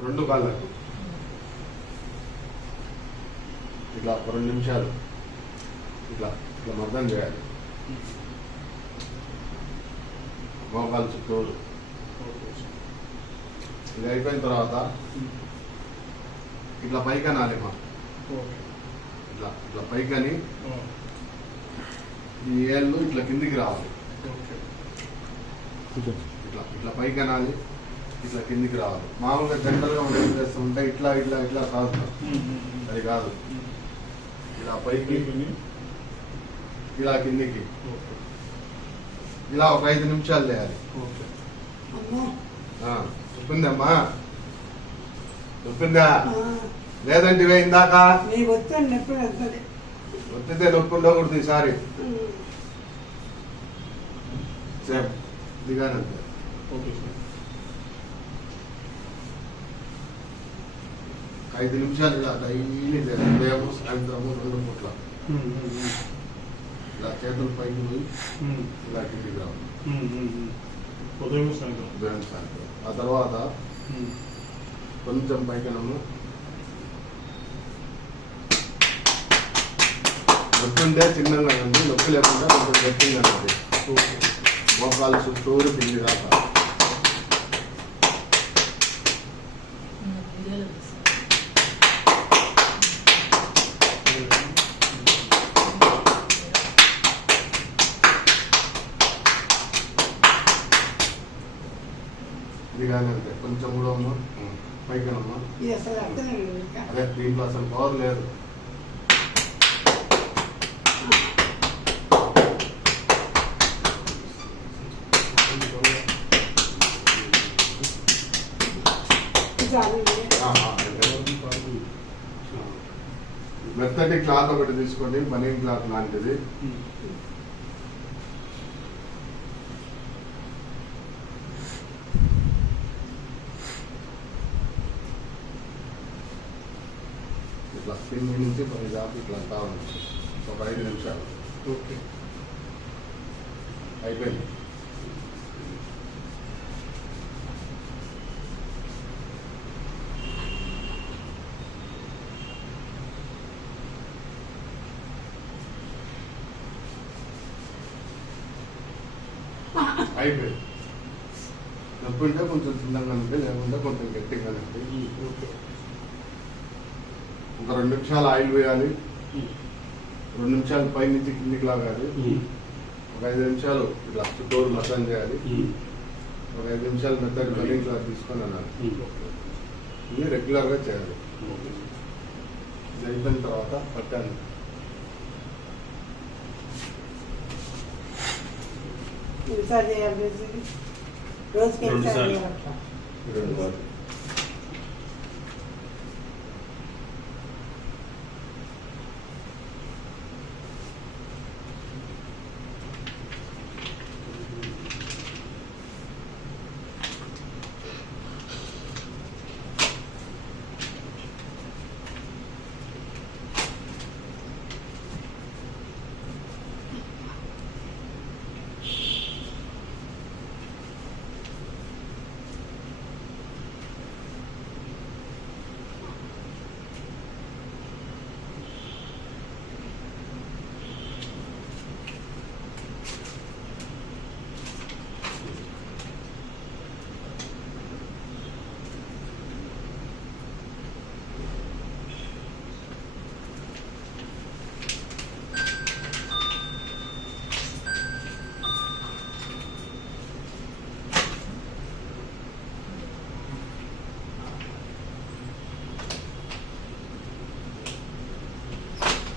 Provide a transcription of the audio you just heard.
రెండు కాళ్ళకు. ఇట్లా ఒక రెండు నిమిషాలు. ఇట్లా ఇట్లా మర్దం చేయాలి. మోకాలు చుట్టూరు ఇది అయిపోయిన తర్వాత ఇట్లా పైకి అనాలి మా ఇట్లా ఇట్లా పైకని ఈ ఏళ్ళు ఇట్లా కిందికి రావాలి. ఇట్లా ఇట్లా పైకి అనాలి ఇట్లా కిందికి రావాలి. మామూలుగా జనరల్గా మనం ఏం చేస్తుంటే ఇట్లా ఇట్లా ఇట్లా సాగుతాం అది కాదు. ఇలా పైకి ఇలా కిందికి. ఇలా ఒక ఐదు నిమిషాలు చేయాలి. చెప్పిందమ్మా? చెప్పిందా? ఇవే ఇందాక? వచ్చితే నొప్పి ఉండకూడదు ఈసారి. సేమ్ దిగానంతే. ఐదు నిమిషాలు ఇలా డైలీ. ఉదయం సాయంత్రము రెండు పూట్ల. ఇలా చేతులు పైకి పోయి ఇలా కిందికి రావాలి. ఉదయం సాయంత్రం. ఉదయం సాయంత్రం. ఆ తర్వాత కొంచెం పైకనము నొప్పి ఉంటే చిన్నగా నొప్పి లేకుండా కొంచెం గట్టిగా ఉంది. మోకాలు చుట్టూరు పిండి రాక అంతే కొంచెం కూడా ఉన్నా లేదు ఇంకా. అదే దీంట్లో అసలు పవర్ లేదు. మెత్తటి క్లాత్ ఒకటి తీసుకోండి బనీన్ క్లాత్ లాంటిది. ఇట్లా కింది నుంచి పది దాకా ఇట్లా అంతా ఉంది ఒక ఐదు నిమిషాలు ఓకే అయిపోయింది అయిపోయింది నొప్పి ఉంటే కొంచెం చిన్నగా ఉంది లేకుంటే కొంచెం గట్టిగా ఉంది ఓకే ఒక రెండు నిమిషాలు ఆయిల్ వేయాలి. రెండు నిమిషాలు పై నుంచి కిందికి లాగాలి. ఒక ఐదు నిమిషాలు ఇట్లా చుట్టూరు మసాజ్ చేయాలి. ఒక ఐదు నిమిషాలు మెత్తడి బలింగ్ క్లాత్ తీసుకొని అనాలి. ఇది రెగ్యులర్గా చేయాలి. ఇది అయిపోయిన తర్వాత పట్టాను రోజుకి రెండు సార్లు.